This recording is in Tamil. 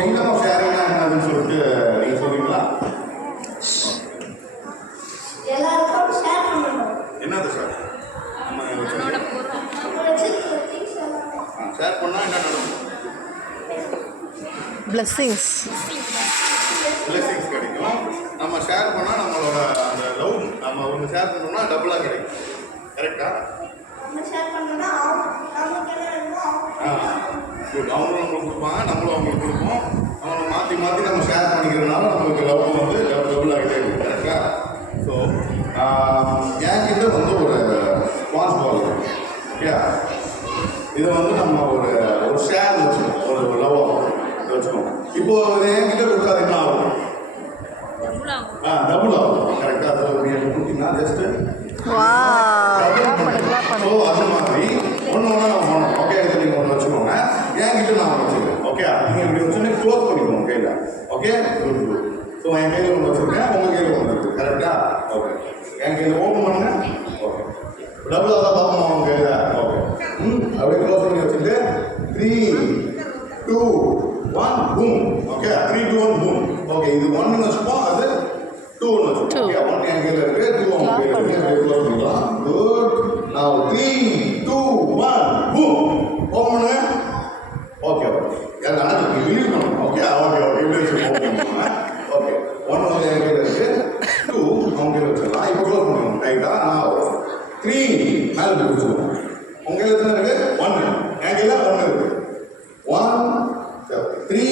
கிங்டம் ஆஃப் ஷேரிங்னா என்னதுன்னு சொல்லிட்டு நீங்கள் சொல்றீங்களா? எல்லாருக்கும் ஷேர் பண்ணணும். என்னது சார்? ஷேர் பண்ணால் என்ன நடக்கும்? பிளெஸ்ஸிங்ஸ் கிடைக்கும். நம்ம ஷேர் பண்ணால் நம்மளோட அந்த லவ் நம்ம ஒன்று ஷேர் பண்ணோம்னா டபுளாக கிடைக்கும். கரெக்டா? குட். அவங்களும் நம்மளுக்கு கொடுப்பாங்க, நம்மளும் அவங்களுக்கு கொடுப்போம். அவங்க மாற்றி மாற்றி நம்ம ஷேர் பண்ணிக்கிறதுனால நம்மளுக்கு லவ் வந்து டபுள் ஆகிட்டே இருக்கும். கரெக்டா? ஸோ என்கிட்ட வந்து ஒரு ஸ்பான்ஸ் பால் இருக்கு. ஓகே, இதை வந்து நம்ம ஒரு ஷேர் வச்சுக்கோம், ஒரு லவ்வாக வச்சுக்கோம். இப்போ என்கிட்ட கொடுத்தா என்ன ஆகும்? டபுள் ஆகும். கரெக்டாக? ஸோ கொடுத்தீங்கன்னா ஜஸ்ட்டு ஸோ அது மாதிரி ஒன்று ஒன்றா நம்ம பண்ணணும். ஓகே, இதை நீங்கள் ஒன்று வச்சுக்கோங்க, என்கிட்ட நான் ஒன்று வச்சுருக்கேன். ஓகே, நீங்கள் இப்படி வச்சுன்னு க்ளோஸ் பண்ணிக்கணும் கையில். Okay, good good. ஸோ என் கையில் ஒன்று வச்சுருக்கேன், உங்கள் கையில் ஒன்று இருக்குது. கரெக்டா? ஓகே, என் கையில் ஓப்பன் பண்ணுங்க. ஓகே, டபுளாக தான் பார்ப்போம் அவங்க கையில். ஓகே, அப்படியே க்ளோஸ் பண்ணி வச்சுட்டு 3, 2, 1 பூம். Okay, 3, 2, 1 boom. ஓகே, இது 1 வச்சுப்போம், அது 2 வச்சுப்போம். ஓகே, 1 என் கையில் இருக்குது, 2 அவங்க கையில் இருக்குது. க்ளோஸ் பண்ணிக்கலாம். குட். Now 3, 2, 1 boom. ஓப்பன் பண்ணுங்க. ஓகே ஓகே, யாரும் அனைத்து ரிலீவ் பண்ணணும். ஓகே ஓகே ஓகே, இப்படி வச்சுக்கோங்க. ஓகே, 1 வந்து என் கையில் இருக்குது, 2 அவங்க கையில் வச்சுக்கலாம். இப்போ க்ளோஸ் பண்ணணும். ரைட்டா? நான் 3 மேலே வச்சுக்கோங்க. உங்கள் கையில் எத்தனை இருக்குது? 1. என் கையில் 1 இருக்குது. 1, 3